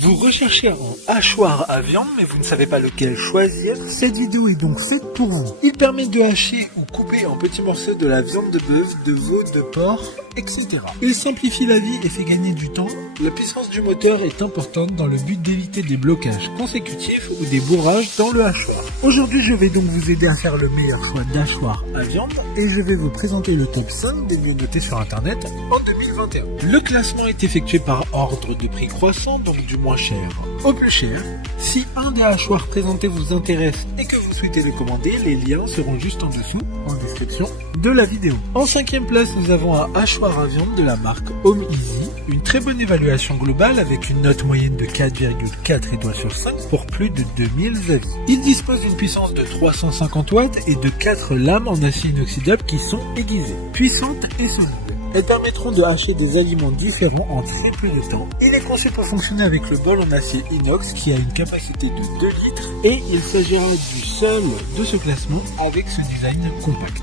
Vous recherchez un hachoir à viande mais vous ne savez pas lequel choisir? Cette vidéo est donc faite pour vous. Il permet de hacher ou couper en petits morceaux de la viande de bœuf, de veau, de porc, etc. Il simplifie la vie et fait gagner du temps. La puissance du moteur est importante dans le but d'éviter des blocages consécutifs ou des bourrages dans le hachoir. Aujourd'hui, je vais donc vous aider à faire le meilleur choix d'hachoir à viande et je vais vous présenter le top 5 des mieux notés sur internet en 2021. Le classement est effectué par ordre de prix croissant, donc du moins cher au plus cher. Si un des hachoirs présentés vous intéresse et que vous souhaitez le commander, les liens seront juste en dessous, en description de la vidéo. En 5e place, nous avons un hachoir à viande de la marque Home Easy. Une très bonne évaluation globale avec une note moyenne de 4,4 étoiles sur 5 pour plus de 2000 avis. Il dispose d'une puissance de 350 watts et de 4 lames en acier inoxydable qui sont aiguisées, puissantes et solides. Elles permettront de hacher des aliments différents en très peu de temps. Il est conçu pour fonctionner avec le bol en acier inox qui a une capacité de 2 litres et il s'agira du seul de ce classement avec ce design compact.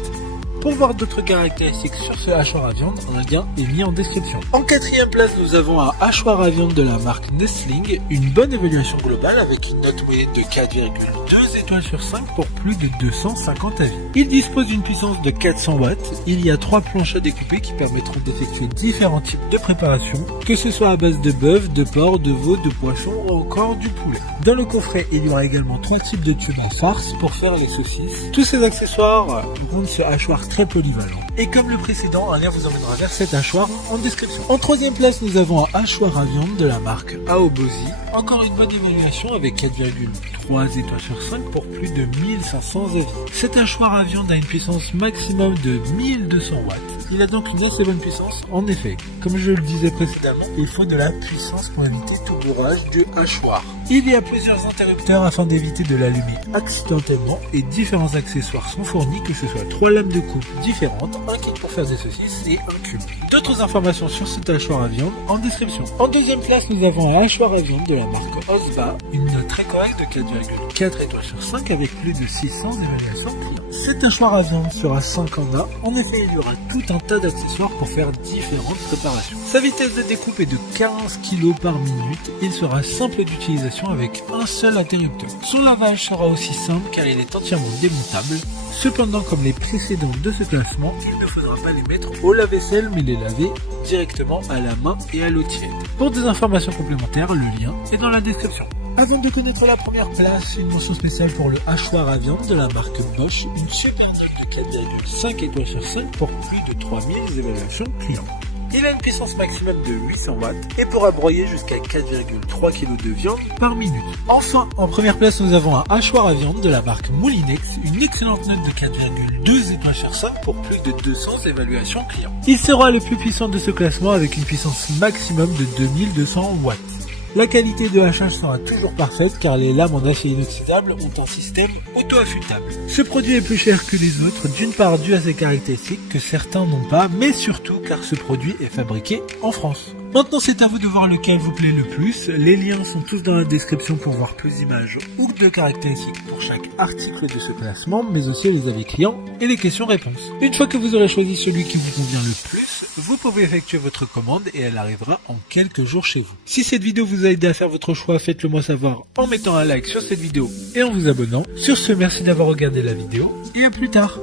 Pour voir d'autres caractéristiques sur ce hachoir à viande, un lien est mis en description. En 4e place, nous avons un hachoir à viande de la marque Nestling, une bonne évaluation globale avec une note moyenne de 4,2 étoiles sur 5 pour plus de 250 avis. Il dispose d'une puissance de 400 watts, il y a 3 planches à découper qui permettront d'effectuer différents types de préparations, que ce soit à base de bœuf, de porc, de veau, de poisson ou encore du poulet. Dans le coffret, il y aura également 3 types de tubes et farces pour faire les saucisses. Tous ces accessoires rendent ce hachoir très polyvalent. Et comme le précédent, un lien vous emmènera vers cet hachoir en description. En 3e place, nous avons un hachoir à viande de la marque Aobozy. Encore une bonne évaluation avec 4,3 étoiles sur 5 pour plus de 1500 avis. Cet hachoir à viande a une puissance maximum de 1200 watts. Il a donc une assez bonne puissance. En effet, comme je le disais précédemment, il faut de la puissance pour éviter tout bourrage du hachoir. Il y a plusieurs interrupteurs afin d'éviter de l'allumer accidentellement et différents accessoires sont fournis, que ce soit 3 lames de coupe différentes, un kit pour faire des saucisses et un cube. D'autres informations sur cet hachoir à viande en description. En 2e place, nous avons un hachoir à viande de la marque Osba, une note très correcte de 4,4 étoiles sur 5 avec plus de 600 évaluations clients. Cet hachoir à viande sera 5 en A. En effet, il y aura tout un tas d'accessoires pour faire différentes préparations. Sa vitesse de découpe est de 15 kg par minute. Il sera simple d'utilisation avec un seul interrupteur. Son lavage sera aussi simple car il est entièrement démontable. Cependant, comme les précédents de ce classement, il ne faudra pas les mettre au lave-vaisselle mais les laver directement à la main et à l'eau tiède. Pour des informations complémentaires, le lien est dans la description. Avant de connaître la première place, une mention spéciale pour le hachoir à viande de la marque Bosch, une super note de 4,5 étoiles sur 5 pour plus de 3000 évaluations clients. Il a une puissance maximum de 800 watts et pourra broyer jusqu'à 4,3 kg de viande par minute. Enfin, en première place, nous avons un hachoir à viande de la marque Moulinex, une excellente note de 4,2 étoiles sur 5 pour plus de 200 évaluations clients. Il sera le plus puissant de ce classement avec une puissance maximum de 2200 watts. La qualité de hachage sera toujours parfaite car les lames en acier inoxydable ont un système auto-affûtable. Ce produit est plus cher que les autres, d'une part dû à ses caractéristiques que certains n'ont pas, mais surtout car ce produit est fabriqué en France. Maintenant, c'est à vous de voir lequel vous plaît le plus. Les liens sont tous dans la description pour voir plus d'images ou de caractéristiques pour chaque article de ce classement, mais aussi les avis clients et les questions-réponses. Une fois que vous aurez choisi celui qui vous convient le plus, vous pouvez effectuer votre commande et elle arrivera en quelques jours chez vous. Si cette vidéo vous a aidé à faire votre choix, faites-le moi savoir en mettant un like sur cette vidéo et en vous abonnant. Sur ce, merci d'avoir regardé la vidéo et à plus tard.